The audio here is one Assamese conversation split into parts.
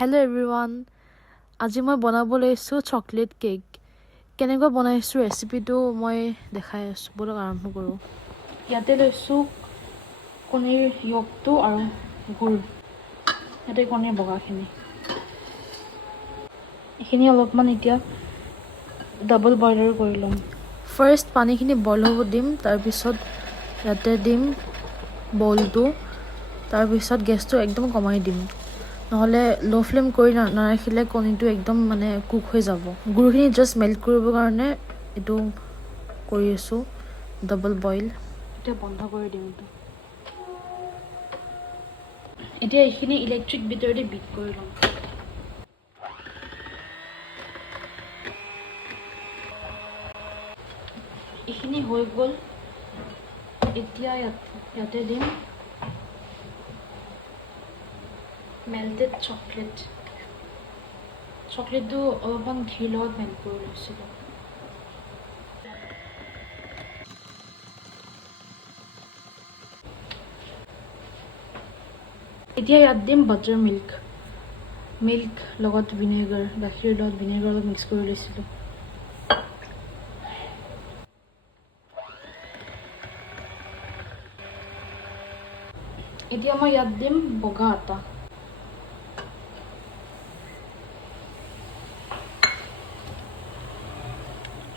Hello everyone. আজি মই বনাব লৈছো চকলেট কেক। কেনেকৈ বনাইছো ৰেচিপিটো মই দেখাই আছো। বলক আৰম্ভ কৰো। ইয়াতে লৈছো কণীৰ য়কটো আৰু গুড়। ইয়াতে কণীৰ বগাখিনি। এইখিনি অলপমান এতিয়া ডাবল বইলাৰ কৰি লম। ফাৰ্ষ্ট পানীখিনি বইল হ'ব দিম, তাৰ পিছত ইয়াতে দিম বলটো, তাৰ পিছত গেছটো একদম কমাই দিম। নহলে লো ফ্লেম কৰি নাৰাখিলে কণীটো একদম মানে কুক হৈ যাব। গুড়খিনি জাষ্ট মেল্ট কৰিবৰ কাৰণে এইটো কৰি আছো ডাবল বইল। এতিয়া বন্ধ কৰি দিম এইটো। এতিয়া এইখিনি ইলেক্ট্ৰিক বিটাৰেদি বিট কৰি ল'ম। এইখিনি হৈ গ'ল। এতিয়া ইয়াতে দিম মেল্টেড চকলেট। চকলেটটো অলপমান ঘিৰ লগত মেল্ট কৰি লৈছিলোঁ। এতিয়া ইয়াত দিম বাটাৰ মিল্ক লগত ভিনেগাৰ, গাখীৰ লগত ভিনেগাৰ অলপ মিক্স কৰি লৈছিলোঁ। এতিয়া মই ইয়াত দিম বগা আটা,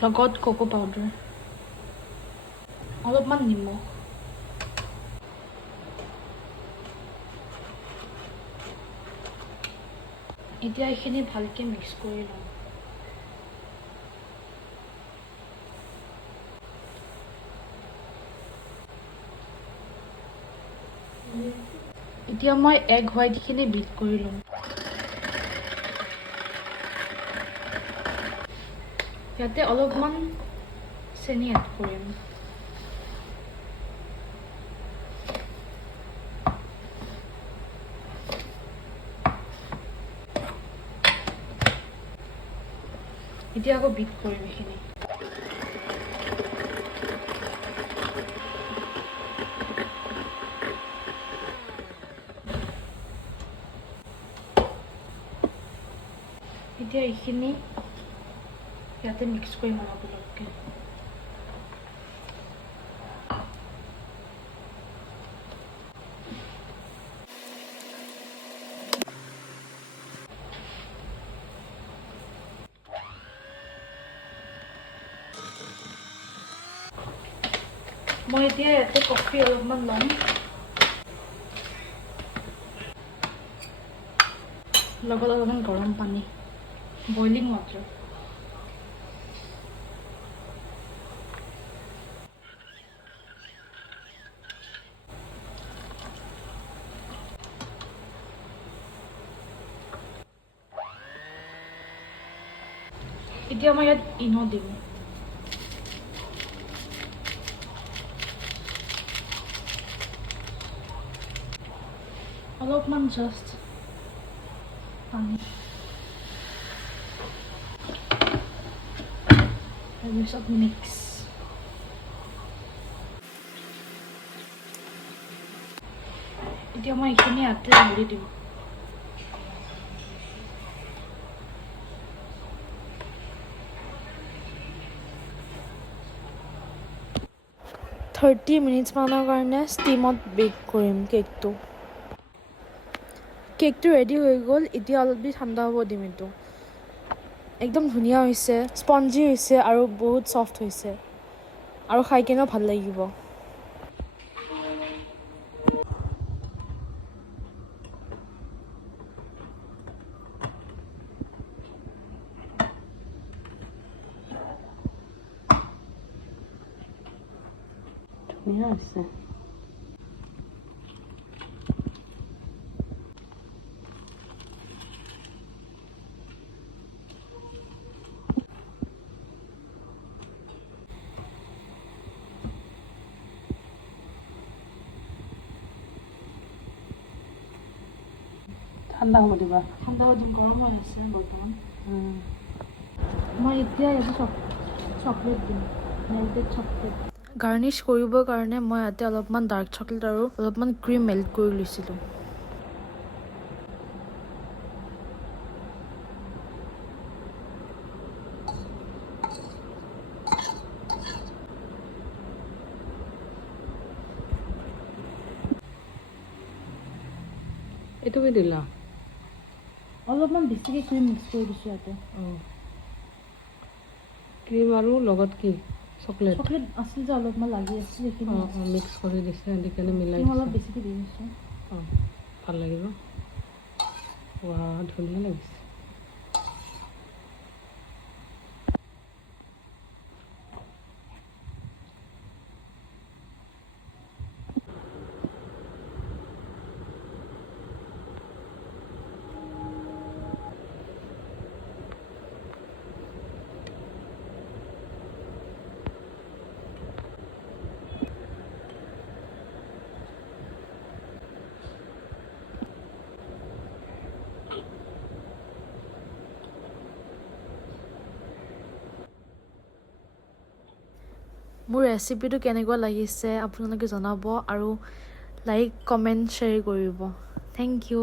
লগত কোকো পাউডাৰ, অলপমান নিমখ। এতিয়া এইখিনি ভালকৈ মিক্স কৰি লওঁ। এতিয়া মই এগ হোৱাইটখিনি বিট কৰি লওঁ। ইয়াতে অলপমান চেনি এড কৰিম। এতিয়া আকৌ বিট কৰিম এইখিনি। এতিয়া এইখিনি ইয়াতে মিক্স কৰিম অলপ অলপকৈ। মই এতিয়া ইয়াতে কফি অলপমান ল'ম, লগত অলপমান গৰম পানী, বইলিং ৱাটাৰ। এতিয়া মই ইয়াত ইনো দিম। অলপমান জাষ্ট পানী, তাৰপিছত মিক্স। এতিয়া মই এইখিনি ইয়াতে ঢালি দিম। থাৰ্টি মিনিটছমানৰ কাৰণে ষ্টিমত বেক কৰিম কেকটো। কেকটো ৰেডি হৈ গ'ল। এতিয়া অলপ দেৰি ঠাণ্ডা হ'ব দিম এইটো। একদম ধুনীয়া হৈছে, স্পঞ্জি হৈছে আৰু বহুত ছফ্ট হৈছে, আৰু খাই কেনেও ভাল লাগিব। ধুনীয়া হৈছে। ঠাণ্ডা হ'ব দিবা। ঠাণ্ডা হ'ব দিম, গৰম হৈ আছে বৰ্তমান। মই এতিয়া ইয়াতে চকলেট দিম, মেল্টেড চকলেট। গাৰ্নিছ কৰিবৰ কাৰণে মই ইয়াতে অলপমান ডাৰ্ক চকলেট আৰু অলপমান ক্ৰীম মেল্ট কৰি লৈছিলোঁ। এইটো কি দিলা অলপমান বেছিকৈ ক্ৰীম মিক্স কৰি দিছোঁ ইয়াতে ক্ৰীম আৰু লগত কি চকলেট চকলেট আছিল যে অলপমান লাগি আছে সেইখিনি মিক্স কৰি দিছে সেইকাৰণে মিলাই ক্ৰীম অলপ দিছে বেছিকৈ দি দিছোঁ ভাল লাগিব ধুনীয়া লাগিছে মোৰ ৰেচিপিটো কেনেকুৱা লাগিছে আপোনালোকে জনাব আৰু লাইক কমেণ্ট শ্বেয়াৰ কৰিব থেংক ইউ